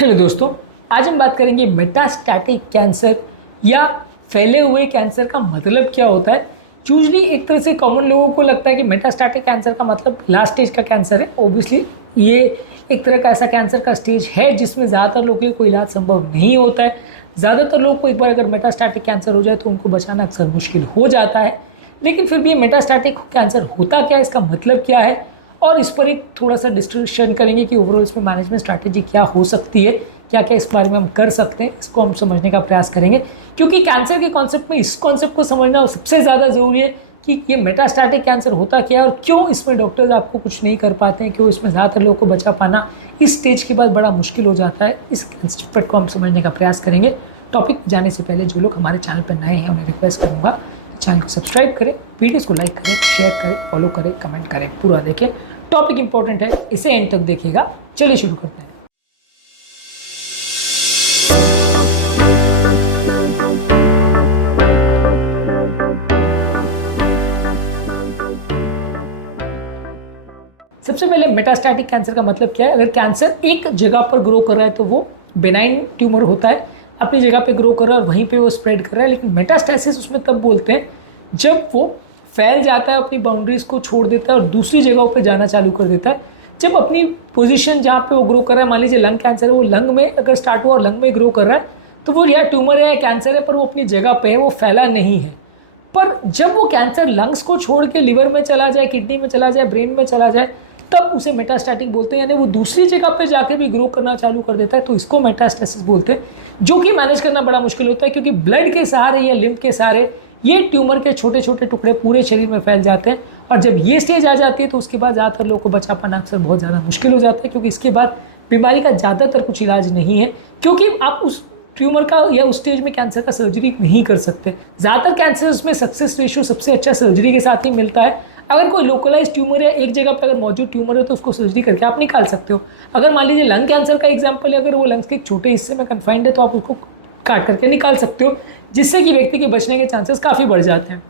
Hello दोस्तों, आज हम बात करेंगे मेटास्टैटिक कैंसर या फैले हुए कैंसर का मतलब क्या होता है। यूजली एक तरह से कॉमन लोगों को लगता है कि मेटास्टैटिक कैंसर का मतलब लास्ट स्टेज का कैंसर है। ओबियसली ये एक तरह का ऐसा कैंसर का स्टेज है जिसमें ज़्यादातर लोगों के लिए कोई इलाज संभव नहीं होता है। ज़्यादातर लोग को एक बार अगर मेटास्टैटिक कैंसर हो जाए तो उनको बचाना अक्सर मुश्किल हो जाता है। लेकिन फिर भी ये मेटास्टैटिक कैंसर होता क्या है, इसका मतलब क्या है, और इस पर एक थोड़ा सा डिस्कशन करेंगे कि ओवरऑल इसमें मैनेजमेंट स्ट्रैटेजी क्या हो सकती है, क्या क्या इस बारे में हम कर सकते हैं, इसको हम समझने का प्रयास करेंगे। क्योंकि कैंसर के कॉन्सेप्ट में इस कॉन्सेप्ट को समझना सबसे ज़्यादा ज़रूरी है कि ये मेटास्टैटिक कैंसर होता क्या है और क्यों इसमें डॉक्टर्स आपको कुछ नहीं कर पाते हैं, क्यों इसमें ज़्यादातर लोगों को बचा पाना इस स्टेज के बाद बड़ा मुश्किल हो जाता है। इस कॉन्सेप्ट को हम समझने का प्रयास करेंगे। टॉपिक जाने से पहले जो लोग हमारे चैनल पर नए हैं उन्हें रिक्वेस्ट करूँगा चैनल को सब्सक्राइब करें, वीडियोस को लाइक करें, शेयर करें, फॉलो करें, कमेंट करें, पूरा देखें। टॉपिक इंपॉर्टेंट है, इसे एंड तक देखिएगा। चलिए शुरू करते हैं। सबसे पहले मेटास्टैटिक कैंसर का मतलब क्या है। अगर कैंसर एक जगह पर ग्रो कर रहा है तो वो बेनाइन ट्यूमर होता है, अपनी जगह पे ग्रो कर रहा है और वहीं पे वो स्प्रेड कर रहा है। लेकिन मेटास्टैसिस उसमें तब बोलते हैं जब वो फैल जाता है, अपनी बाउंड्रीज को छोड़ देता है और दूसरी जगहों पे जाना चालू कर देता है। जब अपनी पोजीशन जहाँ पे वो ग्रो कर रहा है, मान लीजिए लंग कैंसर है, वो लंग में अगर स्टार्ट हुआ और लंग में ग्रो कर रहा है तो वो या ट्यूमर है या कैंसर है, पर वो अपनी जगह पे है, वो फैला नहीं है। पर जब वो कैंसर लंग्स को छोड़ के लिवर में चला जाए, किडनी में चला जाए, ब्रेन में चला जाए, तब उसे मेटास्टैटिक बोलते हैं। यानी वो दूसरी जगह पे जाके भी ग्रो करना चालू कर देता है, तो इसको मेटास्टेसिस बोलते हैं। जो कि मैनेज करना बड़ा मुश्किल होता है क्योंकि ब्लड के सहारे या लिम्फ के सहारे ये ट्यूमर के छोटे छोटे टुकड़े पूरे शरीर में फैल जाते हैं। और जब ये स्टेज आ जाती है तो उसके बाद ज़्यादातर लोगों को बचा पाना अक्सर बहुत ज़्यादा मुश्किल हो जाता है, क्योंकि इसके बाद बीमारी का ज़्यादातर कुछ इलाज नहीं है, क्योंकि आप उस ट्यूमर का या उस स्टेज में कैंसर का सर्जरी नहीं कर सकते। ज़्यादातर कैंसर्स में सक्सेस रेशियो सबसे अच्छा सर्जरी के साथ ही मिलता है। अगर कोई लोकलाइज ट्यूमर या एक जगह पर अगर मौजूद ट्यूमर है तो उसको सर्जरी करके आप निकाल सकते हो। अगर मान लीजिए लंग कैंसर का एग्जांपल है, अगर वो लंग्स के एक छोटे हिस्से में कन्फाइंड है तो आप उसको काट करके निकाल सकते हो, जिससे कि व्यक्ति के बचने के चांसेस काफ़ी बढ़ जाते हैं।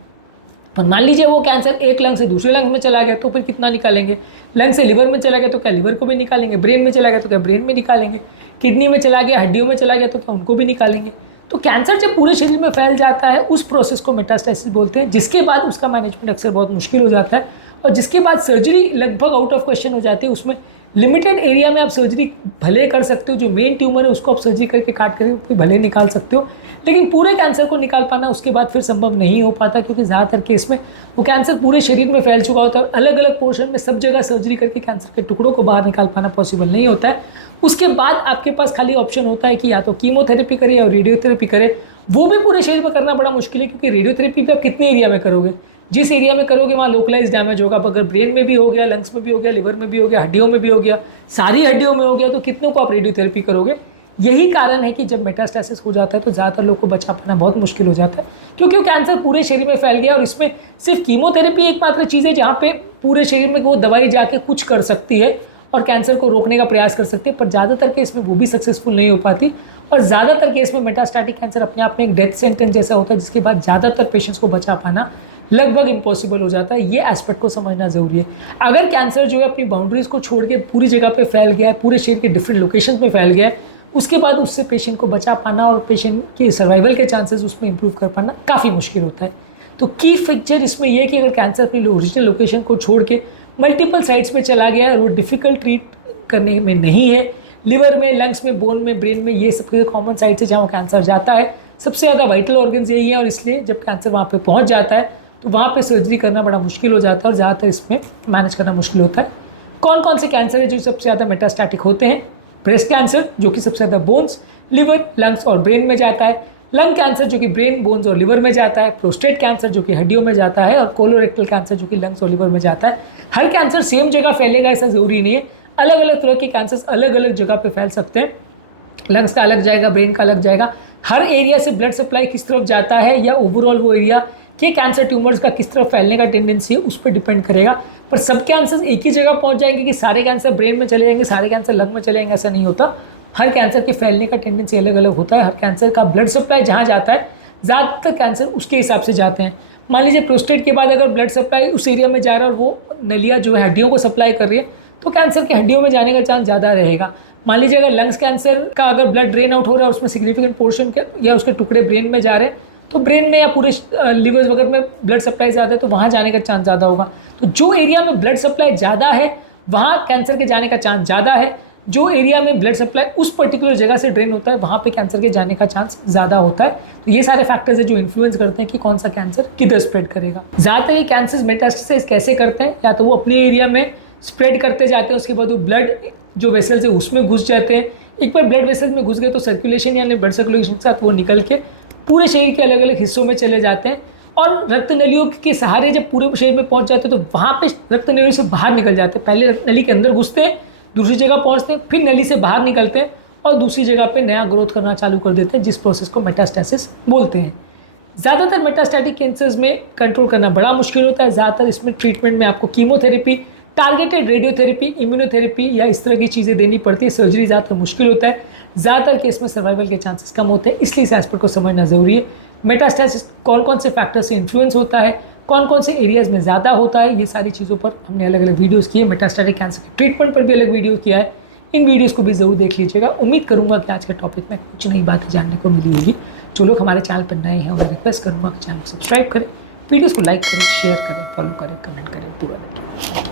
पर मान लीजिए वो कैंसर एक लंग से दूसरे लंग में चला गया तो फिर कितना निकालेंगे। लंग से लिवर में चला गया तो क्या लिवर को भी निकालेंगे, ब्रेन में चला गया तो क्या ब्रेन में निकालेंगे, किडनी में चला गया, हड्डियों में चला गया तो क्या उनको भी निकालेंगे। तो कैंसर जब पूरे शरीर में फैल जाता है उस प्रोसेस को मेटास्टेसिस बोलते हैं, जिसके बाद उसका मैनेजमेंट अक्सर बहुत मुश्किल हो जाता है और जिसके बाद सर्जरी लगभग आउट ऑफ क्वेश्चन हो जाती है। उसमें लिमिटेड एरिया में आप सर्जरी भले कर सकते हो, जो मेन ट्यूमर है उसको आप सर्जरी करके काट करके भले निकाल सकते हो, लेकिन पूरे कैंसर को निकाल पाना उसके बाद फिर संभव नहीं हो पाता, क्योंकि ज़्यादातर केस में वो कैंसर पूरे शरीर में फैल चुका होता है और अलग अलग पोर्शन में सब जगह सर्जरी करके कैंसर के टुकड़ों को बाहर निकाल पाना पॉसिबल नहीं होता है। उसके बाद आपके पास खाली ऑप्शन होता है कि या तो कीमोथेरेपी करे या रेडियोथेरेपी करे। वो भी पूरे शरीर में करना बड़ा मुश्किल है, क्योंकि रेडियोथेरेपी भी आप कितने एरिया में करोगे, जिस एरिया में करोगे वहाँ लोकलाइज डैमेज होगा। अगर ब्रेन में भी हो गया, लंग्स में भी हो गया, लिवर में भी हो गया, हड्डियों में भी हो गया, सारी हड्डियों में हो गया, तो कितनों को आप रेडियोथेरेपी करोगे। यही कारण है कि जब मेटास्टेसिस हो जाता है तो ज़्यादातर लोग को बचा पाना बहुत मुश्किल हो जाता है, क्योंकि वो कैंसर पूरे शरीर में फैल गया और इसमें सिर्फ कीमोथेरेपी एकमात्र चीज़ है जहाँ पे पूरे शरीर में वो दवाई जाके कुछ कर सकती है और कैंसर को रोकने का प्रयास कर सकती है। पर ज़्यादातर केस में वो भी सक्सेसफुल नहीं हो पाती और ज़्यादातर केस में मेटास्टैटिक कैंसर अपने आप में एक डेथ सेंटेंस जैसा होता है, जिसके बाद ज़्यादातर पेशेंट्स को बचा पाना लगभग इम्पॉसिबल हो जाता है। ये एस्पेक्ट को समझना ज़रूरी है। अगर कैंसर जो है अपनी बाउंड्रीज को छोड़ के पूरी जगह पे फैल गया है, पूरे शरीर के डिफरेंट लोकेशंस में फैल गया है, उसके बाद उससे पेशेंट को बचा पाना और पेशेंट के सर्वाइवल के चांसेस उसमें इंप्रूव कर पाना काफ़ी मुश्किल होता है। तो की फीचर इसमें यह है कि अगर कैंसर अपनी ओरिजिनल लोकेशन को छोड़ के मल्टीपल साइट्स में चला गया है और वो डिफ़िकल्ट ट्रीट करने में नहीं है, लिवर में, लंग्स में, बोन में, ब्रेन में, ये सबके कॉमन साइट्स है जहाँ कैंसर जाता है। सबसे ज़्यादा वाइटल ऑर्गन्स यही है और इसलिए जब कैंसर वहाँ पे पहुँच जाता है तो वहाँ पे सर्जरी करना बड़ा मुश्किल हो जाता है और ज़्यादातर इसमें मैनेज करना मुश्किल होता है। कौन कौन से कैंसर है जो सबसे ज़्यादा मेटास्टैटिक होते हैं? ब्रेस्ट कैंसर, जो कि सबसे ज़्यादा बोन्स, लिवर, लंग्स और ब्रेन में जाता है। लंग कैंसर जो कि ब्रेन, बोन्स और लिवर में जाता है। प्रोस्टेट कैंसर जो कि हड्डियों में जाता है और कोलोरेक्टल कैंसर जो कि लंग्स और लिवर में जाता है। हर कैंसर सेम जगह फैलेगा ऐसा ज़रूरी नहीं है, अलग अलग तरह के कैंसर्स अलग अलग जगह पे फैल सकते हैं। लंग्स का अलग जाएगा, ब्रेन का अलग जाएगा। हर एरिया से ब्लड सप्लाई किस तरफ जाता है या ओवरऑल वो एरिया के कैंसर ट्यूमर्स का किस तरफ फैलने का टेंडेंसी है उस पर डिपेंड करेगा। पर सब कैंसर्स एक ही जगह पहुंच जाएंगे कि सारे कैंसर ब्रेन में चले जाएंगे, सारे कैंसर लंग में चले जाएंगे, ऐसा नहीं होता। हर कैंसर के फैलने का टेंडेंसी अलग अलग होता है। हर कैंसर का ब्लड सप्लाई जहाँ जाता है ज़्यादातर कैंसर उसके हिसाब से जाते हैं। मान लीजिए प्रोस्टेट के बाद अगर ब्लड सप्लाई उस एरिया में जा रहा है और वो नलिया जो है हड्डियों को सप्लाई कर रही है तो कैंसर के हड्डियों में जाने का चांस ज़्यादा रहेगा। मान लीजिए अगर लंग्स कैंसर का अगर ब्लड ड्रेन आउट हो रहा है, उसमें सिग्निफिकेंट पोर्शन या उसके टुकड़े ब्रेन में जा रहे हैं, तो ब्रेन में या पूरे लिवर्स वगैरह में ब्लड सप्लाई ज़्यादा है तो वहाँ जाने का चांस ज़्यादा होगा। तो जो एरिया में ब्लड सप्लाई ज़्यादा है वहाँ कैंसर के जाने का चांस ज़्यादा है। जो एरिया में ब्लड सप्लाई उस पर्टिकुलर जगह से ड्रेन होता है वहाँ पे कैंसर के जाने का चांस ज़्यादा होता है। तो ये सारे फैक्टर्स है जो इन्फ्लुएंस करते हैं कि कौन सा कैंसर किधर स्प्रेड करेगा। ज़्यादातर ये कैंसर मेटास्टेसिस कैसे करते हैं, या तो वो अपने एरिया में स्प्रेड करते जाते हैं, उसके बाद वो ब्लड जो वेसल्स है उसमें घुस जाते हैं। एक बार ब्लड वेसल्स में घुस गए तो सर्कुलेशन यानी ब्लड सर्कुलेशन के साथ वो निकल के पूरे शरीर के अलग अलग हिस्सों में चले जाते हैं, और रक्त नलियों के सहारे जब पूरे शरीर में पहुंच जाते हैं तो वहाँ पे रक्त नलियों से बाहर निकल जाते हैं। पहले रक्त नली के अंदर घुसते हैं, दूसरी जगह पहुँचते हैं, फिर नली से बाहर निकलते हैं और दूसरी जगह पे नया ग्रोथ करना चालू कर देते हैं, जिस प्रोसेस को मेटास्टेसिस बोलते हैं। ज़्यादातर मेटास्टैटिक कैंसर्स में कंट्रोल करना बड़ा मुश्किल होता है। ज़्यादातर इसमें ट्रीटमेंट में आपको कीमोथेरेपी, टारगेटेड रेडियोथेरेपी, इम्यूनोथेरेपी या इस तरह की चीज़ें देनी पड़ती है। सर्जरी ज़्यादातर मुश्किल होता है। ज़्यादातर केस में सर्वाइवल के चांसेस कम होते हैं, इसलिए इस एस्पेक्ट को समझना ज़रूरी है। मेटास्टेसिस कौन कौन से फैक्टर से इन्फ्लुएंस होता है, कौन कौन से एरियाज में ज़्यादा होता है, ये सारी चीज़ों पर हमने अलग अलग वीडियोस किए। मेटास्टैटिक कैंसर के ट्रीटमेंट पर भी अलग वीडियो किया है, इन वीडियोस को भी ज़रूर देख लीजिएगा। उम्मीद करूँगा कि आज के टॉपिक में कुछ नई बातें जानने को मिली होगी। जो लोग हमारे चैनल पर नए हैं उन्हें रिक्वेस्ट करूँगा कि चैनल को सब्सक्राइब करें, वीडियोज़ को लाइक करें, शेयर करें, फॉलो करें, कमेंट करें, पूरा देखें।